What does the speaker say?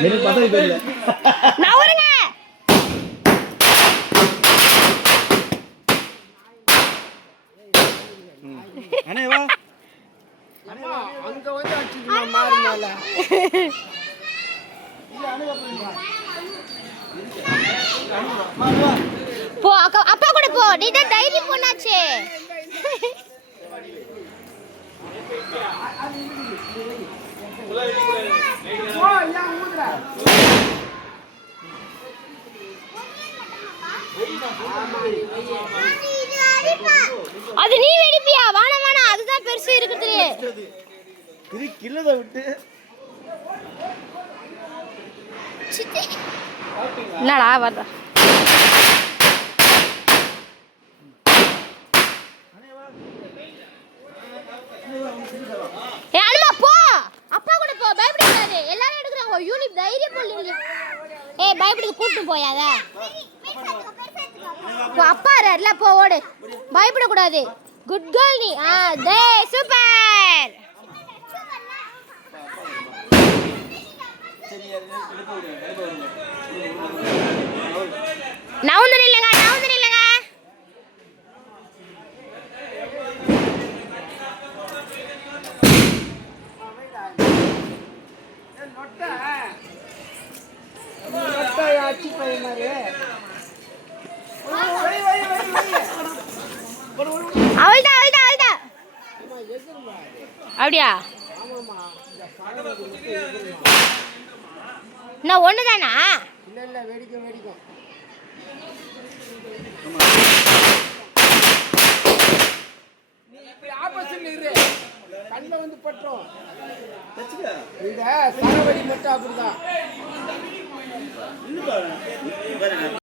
எனக்கு பதவி தெரியல. நவருங்க அண்ணே வா. அங்க வந்து அடிச்சுட்டு மாறு மேல போ அக்கா அப்பா கூட போ. நீ தான் தைரியம் பொண்ணாச்சே. அது நீ வெடிப்பியா? வேணாம் வேணாம் அதுதான் பெருசு இருக்குதுலே இது கிள்ளதை விட்டு. என்னடா வர்ற ஏ அனுமா போ அப்பா கூட போ பயப்படக்கூடாது எல்லாரும் எடுக்கிறாங்க யூனிட் தைரியம் போல ஏய் பயப்படுது கூட்டு போயாத அப்பா இல்ல போ ஓடு. பயப்படக்கூடாது. குட் கேர்ள் நீ. ஆ தே சூப்பர் நவுந்து நில்லுங்க நவுந்து நில்லுங்க. நொட்ட அடிச்சு போய் மாதிரி அவள்தான் அவள்தான் அவள்தான் அப்படியா? நான் ஒன்று தானா இல்ல இல்ல வெடிக்கும் வெடிக்கும் நீ இப்படி இரு. கண்ணில் வந்து பட்டுரும். இந்த சரவடி மட்டும் அப்படிதான். இன்னும் பாரு